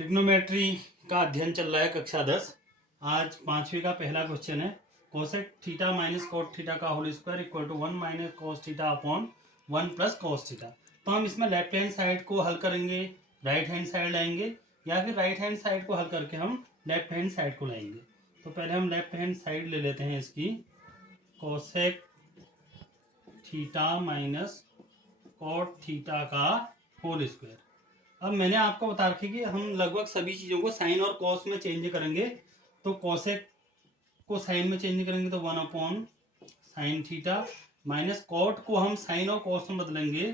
Trigonometry का अध्ययन चल रहा है कक्षा 10। आज पांचवी का पहला क्वेश्चन है। Cosec theta minus cot theta का whole square equal to 1 minus cos theta upon 1 plus cos theta. तो हम इसमें लेफ्ट हैंड साइड को हल करेंगे, राइट हैंड साइड लाएंगे, या फिर राइट हैंड साइड को हल करके हम लेफ्ट हैंड साइड को लाएंगे। तो पहले हम लेफ्ट हैंड साइड ले लेते हैं इसकी। Cosec theta minus cot theta का होल स्क्वायर। अब मैंने आपको बता रखी कि हम लगभग सभी चीज़ों को साइन और कॉस में चेंज करेंगे। तो कोसेक को साइन में चेंज करेंगे तो 1 upon sine theta, minus cot को हम साइन और कॉस में बदलेंगे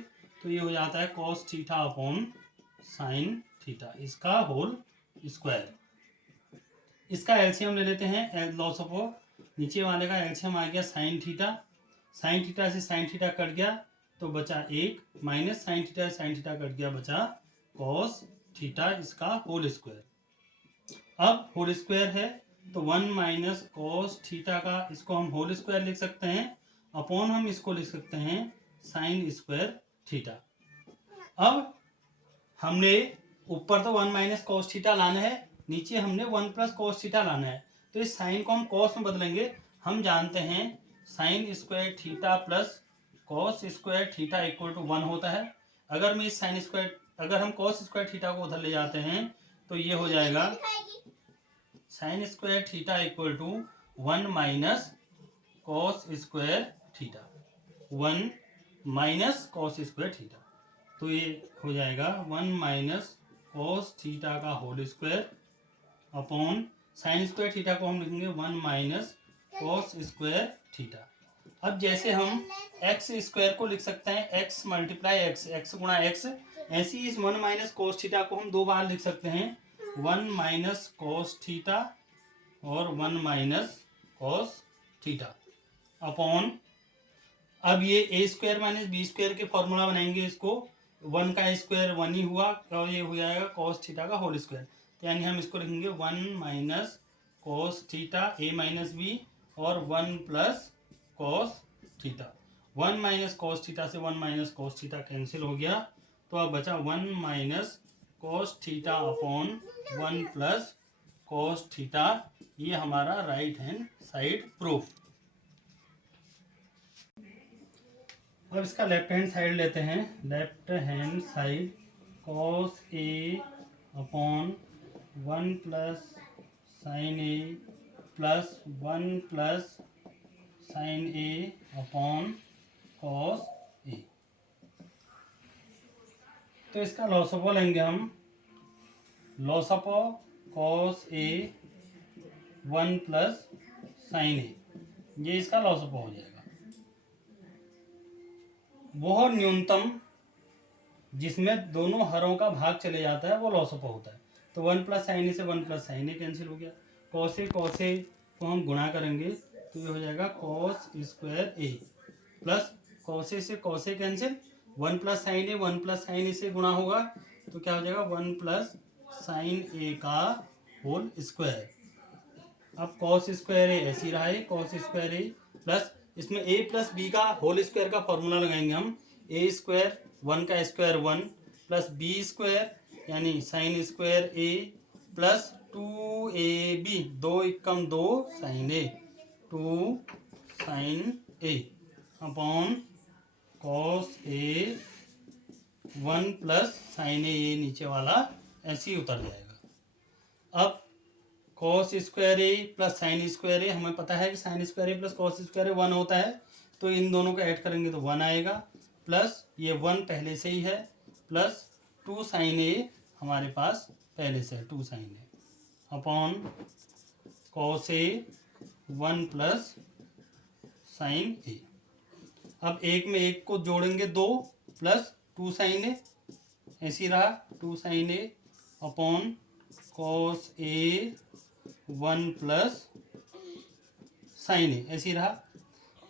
तो ये हो जाता है cos theta upon sine theta, इसका होल स्क्वायर। इसका एलसीएम ले लेते हैं। लॉस ऑफ नीचे वाले का एलसीएम आ गया साइन थीटा से साइन थीटा कट गया तो बचा 1, माइनस साइन थीटा से साइन थीटा कट गया बचा कॉस थीटा, इसका होल स्क्वायर। अब होल स्क्वायर है तो 1 माइनस कॉस थीटा का इसको हम होल स्क्वायर लिख सकते हैं, अपॉन हम इसको लिख सकते हैं साइन स्क्वायर थीटा। अब हमने ऊपर तो 1 माइनस कॉस थीटा लाना है, नीचे हमने 1 प्लस कॉस थीटा लाना है। तो इस साइन को हम कॉस में बदलेंगे। हम जानते हैं sine square theta plus cos square theta equal to 1 होता है। अगर मैं इस अगर हम कॉस स्क्वायर थीटा को उधर ले जाते हैं तो ये हो जाएगा sine square theta equal to 1 minus cos square theta, 1 minus cos square theta. तो ये हो जाएगा 1 माइनस कॉस थीटा का whole square upon sine square theta को हम लिखेंगे 1 माइनस कॉस स्क्वायर थीटा। अब जैसे हम एक्स स्क्वायर को लिख सकते हैं एक्स मल्टीप्लाई एक्स, एक्स गुणा एक्स, ऐसे ही इस 1 माइनस कॉस थीटा को हम दो बार लिख सकते हैं, 1 माइनस कॉस थीटा और 1 माइनस कॉस थीटा अपॉन, अब ये a square minus b square के फॉर्मूला बनाएंगे इसको, 1 का स्क्वायर 1 ही हुआ और ये हो जाएगा कॉस थीटा का होल स्क्वायर। तो यानी हम इसको लिखेंगे 1 माइनस कॉस थीटा ए माइनस बी और 1 plus cos theta. 1 minus cos theta से 1 माइनस कॉस थीटा कैंसिल हो गया तो अब बचा 1 minus cos theta upon 1 plus cos theta. ये हमारा राइट हैंड साइड प्रूफ। अब इसका लेफ्ट हैंड साइड लेते हैं। Left hand side cos A upon 1 plus sin A plus 1 plus sin A upon cos ए। तो इसका लॉसअपो लेंगे हम, लॉसअपो कॉस ए 1 प्लस साइन ए, ये इसका लॉसअपो हो जाएगा। वह न्यूनतम जिसमें दोनों हरों का भाग चले जाता है वो लॉसअपो होता है। तो 1 प्लस साइन ए से 1 प्लस साइन ए कैंसिल हो गया, कॉस ए को हम गुणा करेंगे तो ये हो जाएगा cos square A plus cos ए से cos A cancel, 1 plus sin A 1 plus sin ए से गुणा होगा तो क्या हो जाएगा 1 प्लस साइन ए का होल स्क्वायर। अब कॉस स्क्वायर ए ऐसी रहा है, कॉस स्क्वायर ए प्लस इसमें ए प्लस बी का होल स्क्वायर का फॉर्मूला लगाएंगे हम, ए स्क्वायर 1 का स्क्वायर 1 प्लस बी स्क्वायर यानी sign square A plus 2ab, 2 Ekam 2 sign A, 2 sign A upon cos A 1 plus sin ए, नीचे वाला ऐसे ही उतर जाएगा। अब cos square A plus sign square ए, हमें पता है कि sine square A plus cos square ए 1 होता है, तो इन दोनों को ऐड करेंगे तो 1 आएगा, प्लस ये 1 पहले से ही है, प्लस 2 साइन ए हमारे पास पहले से है 2 साइन ए अपॉन कॉस ए 1 प्लस साइन ए। अब एक में एक को जोड़ेंगे 2 प्लस 2 साइन ए, ऐसी रहा 2 साइन ए अपॉन कॉस ए 1 प्लस साइन ए, ऐसी रहा।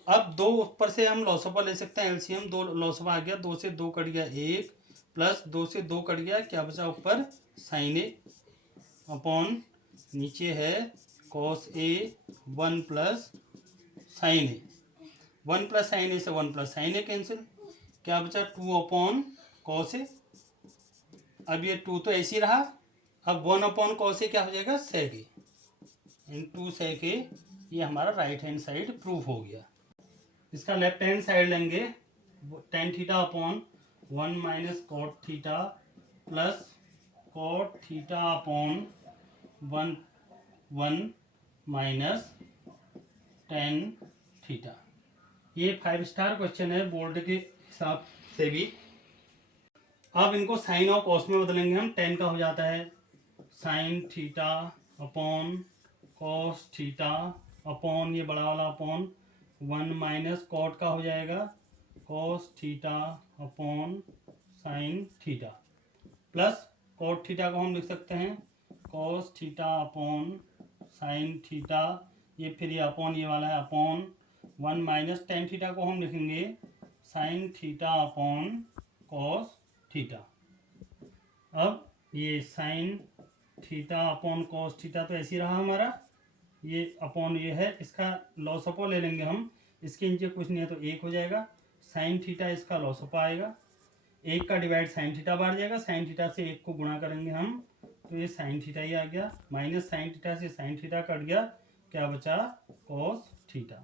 अब 2 ऊपर से हम लॉसअपा ले सकते हैं, एलसीएम 2 लॉसअपा आ गया, 2 से 2 कट गया 1 प्लस 2 से 2 कट गया, क्या बचा ऊपर साइन ए अपॉन नीचे है cos A 1 plus sin A, 1 plus sin ए से 1 प्लस साइन ए कैंसिल, क्या बचा 2 अपॉन कॉस ए। अब ये 2 तो ऐसे ही रहा, अब 1/cos ए क्या हो जाएगा, sec a into sec a. ये हमारा राइट हैंड साइड प्रूव हो गया। इसका लेफ्ट हैंड साइड लेंगे, tan theta upon 1 minus cot theta plus cot theta upon 1 minus tan theta. ये 5 स्टार क्वेश्चन है बोर्ड के हिसाब से भी। अब इनको साइन और कॉस में बदलेंगे हम। tan का हो जाता है sine theta upon cos theta upon ये बड़ा वाला अपॉन 1 माइनस कॉट का हो जाएगा cos theta upon sine theta plus cot theta को हम लिख सकते हैं cos theta upon sine theta. ये फिर ये अपॉन ये वाला है अपॉन 1 माइनस tan थीटा को हम लिखेंगे sine theta upon cos theta. अब ये sine theta upon cos theta तो ऐसे ही रहा हमारा, ये अपॉन ये है, इसका लॉसअपो ले लेंगे हम। इसके नीचे कुछ नहीं है तो 1 हो जाएगा। साइन थीटा इसका लॉसअपो आएगा, 1 का डिवाइड साइन थीटा बाहर जाएगा, साइन थीटा से 1 को गुणा करेंगे हम तो ये साइन थीटा ही आ गया। माइनस साइन थीटा से साइन थीटा कट गया, क्या बचा cos theta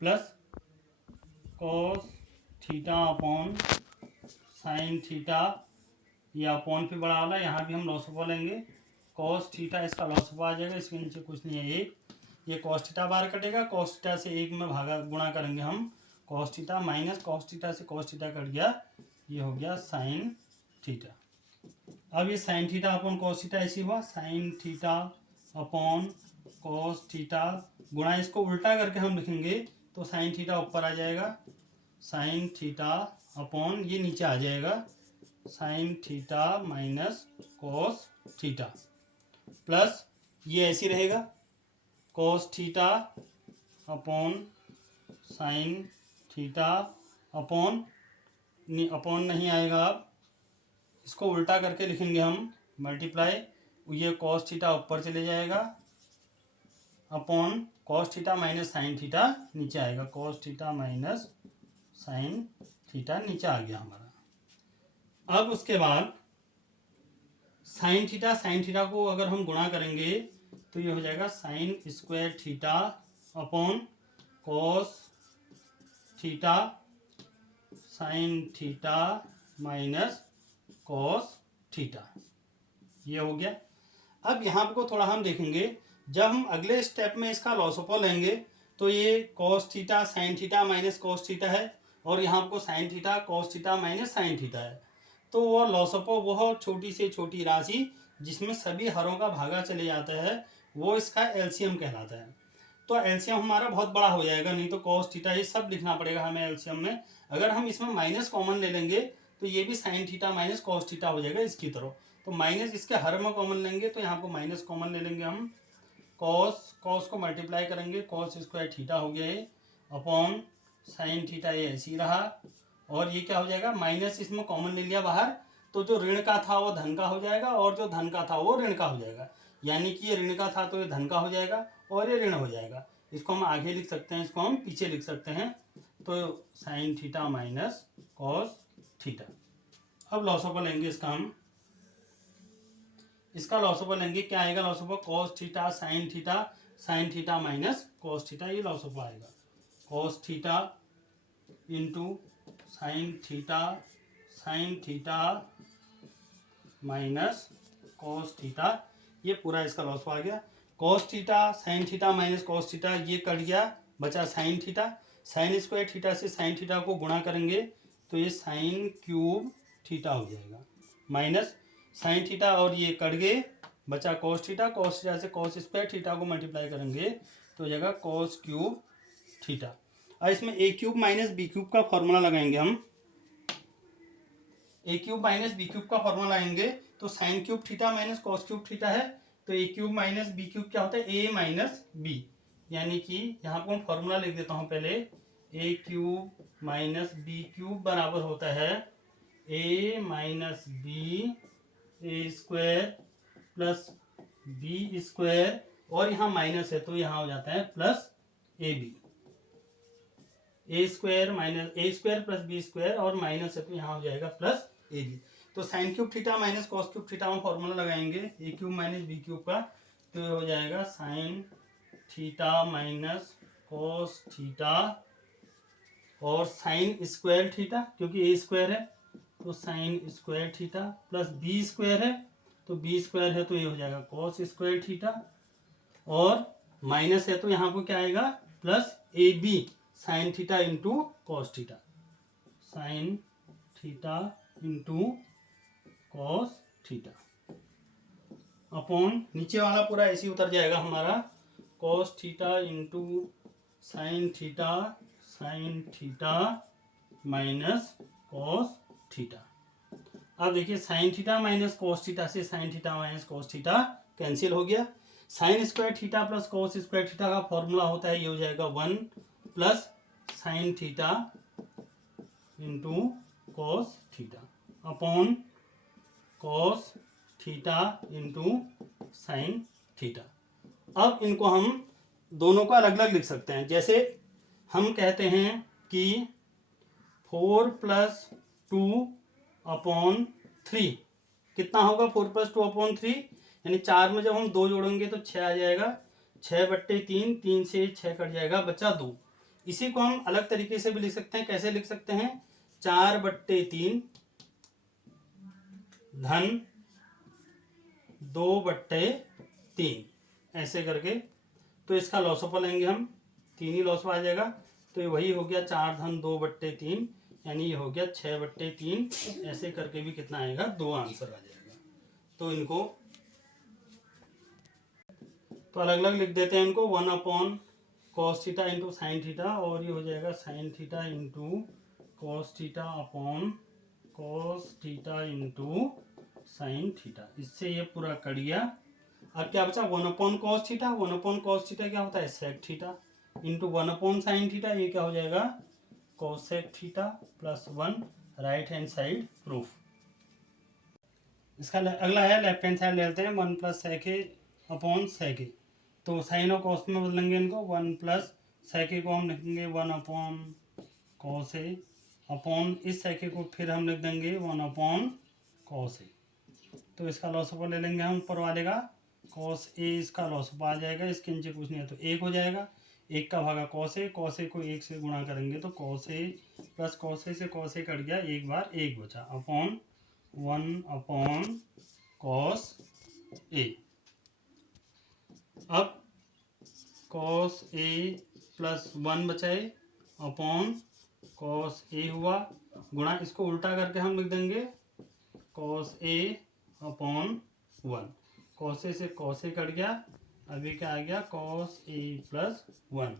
plus cos theta upon sine theta. ये अपॉन पे बड़ा वाला, यहाँ भी हम लॉसअपो लेंगे कॉस थीटा, इसका लॉसअपो आ जाएगा, इसके नीचे कुछ नहीं है 1। ये कॉस थीटा बाहर कटेगा, कॉस थीटा से 1 में भागा गुणा करेंगे हम cos theta minus cos theta से कॉस थीटा कट गया, ये हो गया साइन थीटा। अब ये sine theta upon cos theta ऐसी हुआ sine theta upon cos theta गुणा, इसको उल्टा करके हम लिखेंगे तो साइन थीटा ऊपर आ जाएगा साइन थीटा अपॉन ये नीचे आ जाएगा sine theta minus cos theta plus ये ऐसी रहेगा cos theta upon sine theta upon नहीं आएगा, अब इसको उल्टा करके लिखेंगे हम मल्टीप्लाई, ये कॉस थीटा ऊपर चले जाएगा upon cos theta minus sine theta नीचे आएगा, cos theta minus sine theta नीचे आ गया हमारा। अब उसके बाद साइन थीटा को अगर हम गुणा करेंगे तो ये हो जाएगा sine square theta upon cos theta sign theta minus cos theta, ये हो गया। अब यहाँ को थोड़ा हम देखेंगे, जब हम अगले स्टेप में इसका लॉसअपो लेंगे तो ये cos theta sign theta minus cos theta है और यहाँ आपको sine theta cos theta minus sine theta है, तो वो लॉसअपो बहुत छोटी से छोटी राशि जिसमें सभी हरों का भागा चले जाता है वो इसका एलसीएम कहलाता है। तो एलसीएम हमारा बहुत बड़ा हो जाएगा, नहीं तो कॉस थीटा ये सब लिखना पड़ेगा हमें एलसीएम में। अगर हम इसमें माइनस कॉमन ले लेंगे तो ये भी sign theta minus cos theta हो जाएगा इसकी तरह। तो माइनस इसके हर में कॉमन लेंगे तो यहाँ को माइनस कॉमन ले लेंगे हम, कॉस को मल्टीप्लाई करेंगे कॉस स्क्वायर थीटा हो गया ये अपॉन साइन थीटा, ये ऐसे ही रहा। और ये क्या हो जाएगा माइनस इसमें कॉमन ले लिया बाहर, तो जो ऋण का था वो धन का हो जाएगा और जो धन का था वो ऋण का हो जाएगा, यानी कि ये ऋण का था तो ये धन का हो जाएगा और ये ऋण हो जाएगा। इसको हम आगे लिख सकते हैं, इसको हम पीछे लिख सकते हैं, तो sign theta minus cos theta. अब लॉसअपो लेंगे इसका हम, इसका लॉसअपो लेंगे, क्या आएगा लॉसअपो cos theta sign theta minus cos theta, ये लॉसअपो आएगा cos theta into sign theta minus cos theta, ये पूरा इसका लॉस आ गया। Cos theta sign theta minus cos theta ये कट गया, बचा sin theta, sin square theta से साइन थीटा को गुणा करेंगे तो ये साइन क्यूब थीटा हो जाएगा माइनस साइन थीटा और ये कट गए, बचा कॉस थीटा से कॉस स्क्वायर थीटा को मल्टीप्लाई करेंगे तो हो जाएगा कॉस क्यूब थीटा। और इसमें ए क्यूब माइनस बी क्यूब का फॉर्मूला लगाएंगे हम, ए क्यूब माइनस बी क्यूब का फॉर्मूला लगाएंगे तो sine cube theta minus cos cube theta है, तो ए क्यूब माइनस बी क्यूब क्या होता है ए माइनस बी, यानी कि यहाँ पर मैं फॉर्मूला लिख देता हूँ पहले, a cube minus b cube बराबर होता है a minus b a square plus b square, और यहाँ माइनस है तो यहाँ हो जाता है plus a b, a square plus b square और माइनस है तो यहाँ हो जाएगा प्लस ए बी। तो sine cube theta minus cos cube theta में फॉर्मूला लगाएंगे a cube minus b cube का, तो ये हो जाएगा sine theta minus cos theta और साइन स्क्वायर थीटा, क्योंकि ए स्क्वायर है तो sine square theta plus b square है तो बी स्क्वायर है तो ये हो जाएगा कॉस स्क्वायर थीटा, और माइनस है तो यहाँ पर क्या आएगा plus a b sine theta into cos theta, sign theta into cos theta upon नीचे वाला पूरा ऐसे ही उतर जाएगा हमारा cos theta into sign theta minus cos theta. अब देखिए sign theta minus cos theta से sin theta minus cos theta cancel हो गया। Sin square theta plus cos square theta का फॉर्मूला होता है, ये हो जाएगा 1 plus sin theta into cos theta upon cos theta into sign theta. अब इनको हम दोनों को अलग अलग लिख सकते हैं। जैसे हम कहते हैं कि 4 + 2 अपॉन 3 कितना होगा, 4 + 2 अपॉन 3 यानी 4 में जब हम 2 जोड़ेंगे तो 6 आ जाएगा, 6/3, 3 से 6 कट जाएगा, बचा 2। इसी को हम अलग तरीके से भी लिख सकते हैं। कैसे लिख सकते हैं, 4/3 धन 2/3 ऐसे करके, तो इसका लॉसअप लेंगे हम, 3 ही लॉसअप आ जाएगा, तो ये वही हो गया 4 धन 2/3 यानी ये हो गया 6/3। ऐसे करके भी कितना आएगा, 2 आंसर आ जाएगा। तो इनको तो अलग अलग लिख देते हैं इनको, 1 upon cos theta into sign theta, और ये हो जाएगा sine theta into cos theta upon cos theta into sign theta. इससे ये पूरा कट गया। अब क्या बचा, 1 upon cos theta, 1 upon cos theta क्या होता है, sec theta into 1 upon sine theta, ये क्या हो जाएगा cosec theta plus 1, right hand side proof. इसका अगला है लेफ्ट हैंड साइड ले लेते हैं, 1 + sec a upon sec a, तो साइन और कॉस में बदलेंगे इनको, 1 + sec a को हम लिखेंगे 1 अपॉन कॉस a अपॉन इस sec a को फिर हम लिख देंगे 1 अपॉन कॉस a। तो इसका लॉसअप ले लेंगे हम ऊपर वाले का, कॉस a इसका लॉसअप आ जाएगा, इसके नीचे कुछ नहीं है तो 1 हो जाएगा, 1 का भागा कॉस a को 1 से गुणा करेंगे तो cos a plus cos a से कॉस a कट गया, एक बार 1 बचा, अपॉन 1 अपॉन कॉस a। अब कॉस a प्लस 1 बचाए अपॉन कॉस a हुआ, गुणा इसको उल्टा करके हम लिख देंगे cos a upon 1, cos a से कॉस a कट गया, अभी क्या आ गया कॉस a प्लस 1।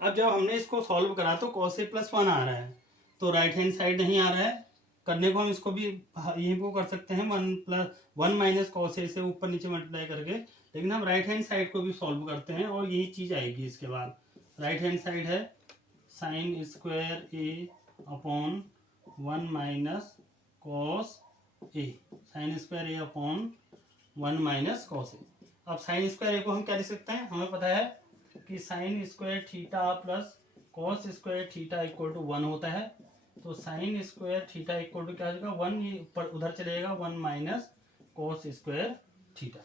अब जब हमने इसको सॉल्व करा तो cos a प्लस 1 आ रहा है, तो राइट हैंड साइड नहीं आ रहा है, करने को हम इसको भी यही को कर सकते हैं 1 माइनस कॉस a से ऊपर नीचे मल्टीप्लाई करके, लेकिन हम राइट हैंड साइड को भी सॉल्व करते हैं और यही चीज़ आएगी इसके बाद। राइट हैंड साइड है sine square a upon 1 minus cos a, sine square a upon 1 minus cos a। अब साइन स्क्वायर a को हम क्या लिख सकते हैं, हमें पता है कि sine square theta plus cos square theta equal to 1 होता है, तो sine square theta equal to क्या हो जाएगा 1, ये ऊपर उधर चलेगा 1 माइनस कॉस स्क्वायर थीटा।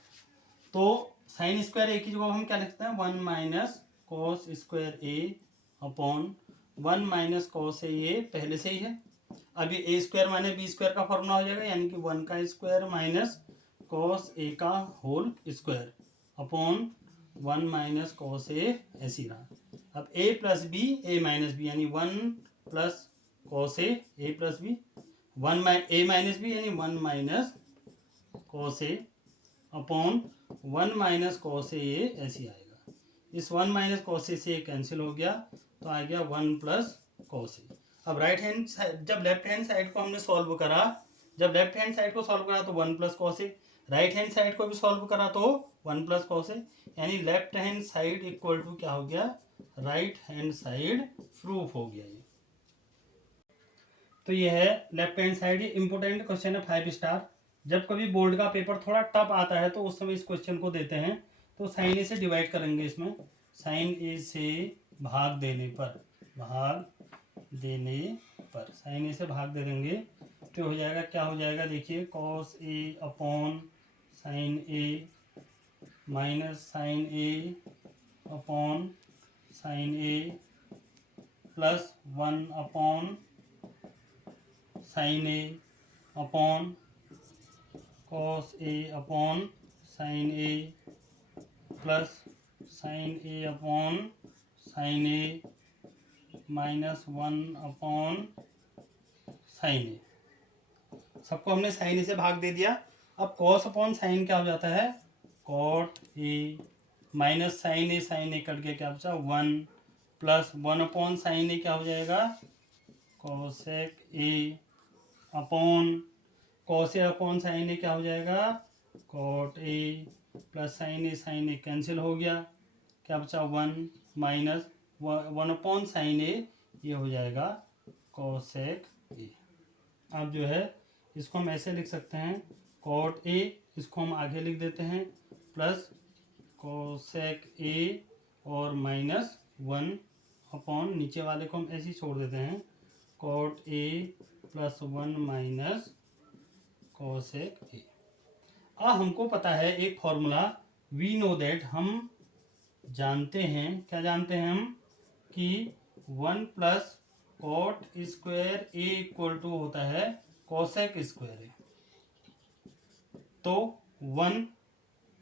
तो साइन स्क्वायर ए की जगह हम क्या लिखते हैं 1 minus cos square a upon 1 minus cos a, ये पहले से ही है। अब ये a square minus b square का फॉर्मूला हो जाएगा, यानी कि 1 का स्क्वायर माइनस कॉस ए का whole square upon 1 minus cos A, ऐसी रहा। अब a plus B A minus B यानी 1 plus cos A plus B, A minus B यानी 1 minus cos A upon 1 minus cos A, ऐसी आएगा। इस 1 minus cos ए से कैंसिल हो गया तो आ गया 1 प्लस कॉस ए। अब राइट हैंड साइड, जब लेफ्ट हैंड साइड को हमने सॉल्व करा, जब लेफ्ट हैंड साइड को सॉल्व करा तो 1 प्लस कॉस ए, राइट हैंड साइड को भी सॉल्व करा तो 1 प्लस कॉस ए, यानी left hand side equal to क्या हो गया, राइट हैंड साइड प्रूफ हो गया ये। तो ये है लेफ्ट हैंड साइड। ये इंपोर्टेंट क्वेश्चन है 5 स्टार। जब कभी बोर्ड का पेपर थोड़ा टफ आता है तो उस समय इस क्वेश्चन को देते हैं, तो साइन ए से डिवाइड करेंगे, इसमें साइन ए से भाग देने पर, भाग देने पर साइन ए से भाग दे देंगे तो हो जाएगा, क्या हो जाएगा देखिए, cos A upon sin A minus sine A upon sin A plus 1 upon sin A upon cos A upon sin A plus sin A upon sin A minus 1 upon sin ए। सबको हमने साइन ए से भाग दे दिया। अब cos upon sine क्या हो जाता है, cot a minus sine a कट गया, क्या बचा 1 प्लस 1 अपॉन साइन ए क्या हो जाएगा, cosec A upon cos A upon sin A क्या हो जाएगा, cot A plus sin A cancel हो गया, क्या बचा 1 माइनस 1 अपॉन साइन ए, ये हो जाएगा कॉसेक ए। अब जो है इसको हम ऐसे लिख सकते हैं, कॉट ए इसको हम आगे लिख देते हैं प्लस कोसेक ए और माइनस 1 अपॉन नीचे वाले को हम ऐसे ही छोड़ देते हैं, कॉट ए प्लस 1 माइनस कोसेक ए। अब हमको पता है एक फॉर्मूला, वी नो दैट, हम जानते हैं, क्या जानते हैं हम, कि 1 plus cot square a equal to होता है कोसेक स्क्वायर ए। तो 1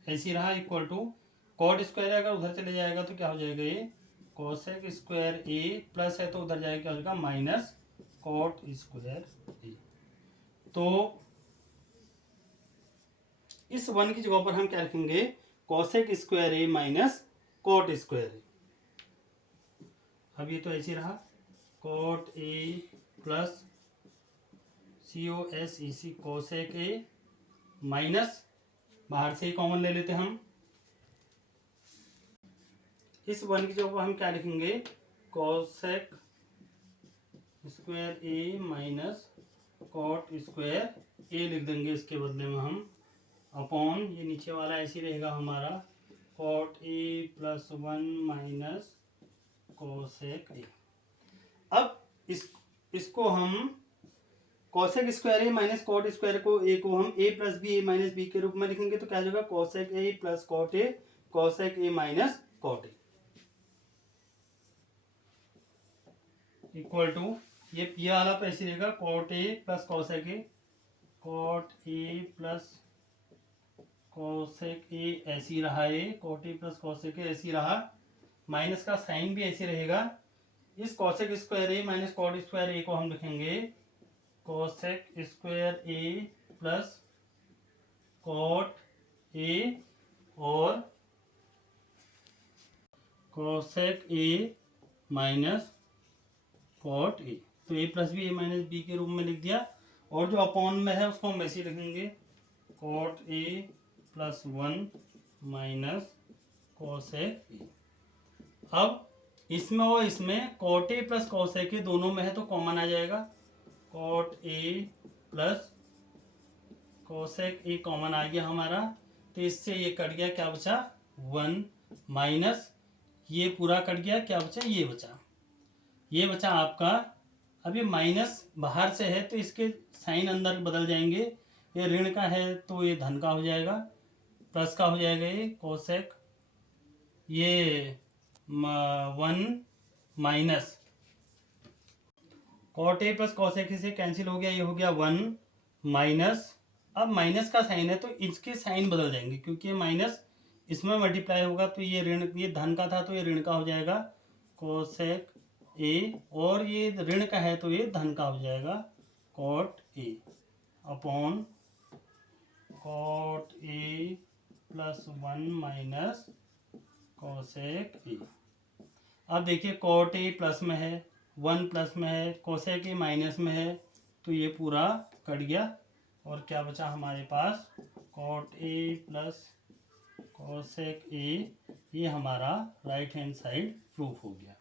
ऐसी रहा इक्वल टू कॉट स्क्वायर, अगर उधर चले जाएगा तो क्या हो जाएगा, ये कोसेक स्क्वायर ए प्लस है तो उधर जाएगा क्या हो जाएगा माइनस कॉट स्क्वायर ए। तो इस 1 की जगह पर हम क्या रखेंगे, cosec square A minus cot square a. अब ये तो ऐसे रहा, कॉट ए प्लस COSEC कोसेक ए माइनस, बाहर से ही कॉमन ले लेते हम, इस 1 की जगह पर हम क्या लिखेंगे, कोसेक स्क्वायर ए माइनस कॉट स्क्वायर ए लिख देंगे इसके बदले में हम, अपॉन ये नीचे वाला ऐसे ही रहेगा हमारा, कॉट ए प्लस 1 माइनस कोसेक ए। अब इसको हम कोसेक स्क्वायर ए माइनस कॉट स्क्वायर को ए को हम a plus B A minus B के रूप में लिखेंगे, तो क्या हो जाएगा cosec a plus cot a cosec A minus cot a equal to, ये वाला तो ऐसे रहेगा, cot A plus cosec a, cot A plus cosec ए ऐसी रहा है, कॉट ए प्लस कोसेक ए ऐसी रहा, माइनस का साइन भी ऐसे रहेगा। इस cosec square A minus cot square A को हम लिखेंगे cosec square A plus cot A और cosec A minus cot A. तो A plus B A minus B के रूप में लिख दिया, और जो अपॉन में है उसको हम वैसे ही लिखेंगे, कॉट ए प्लस 1 माइनस कोसेक ए। अब इसमें और इसमें cot A plus cosec A दोनों में है तो कॉमन आ जाएगा, cot A plus cosec A common आ गया हमारा, तो इससे ये कट गया, क्या बचा 1 माइनस ये पूरा कट गया, क्या बचा ये बचा आपका। अब ये माइनस बाहर से है तो इसके साइन अंदर बदल जाएंगे, ये ऋण का है तो ये धन का हो जाएगा, प्लस का हो जाएगा ये कोसेक, ये 1 माइनस कॉट ए प्लस कोसेक से कैंसिल हो गया, ये हो गया 1 माइनस। अब माइनस का साइन है तो इसके साइन बदल जाएंगे, क्योंकि माइनस इसमें मल्टीप्लाई होगा तो ये ऋण, ये धन का था तो ये ऋण का हो जाएगा कोसेक ए, और ये ऋण का है तो ये धन का हो जाएगा cot a upon cot A plus 1 minus cosec ए। अब देखिए कॉट ए प्लस में है, 1 प्लस में है, कोसेक ए माइनस में है, तो ये पूरा कट गया, और क्या बचा हमारे पास, cot A plus cosec A, ये हमारा राइट हैंड साइड प्रूफ हो गया।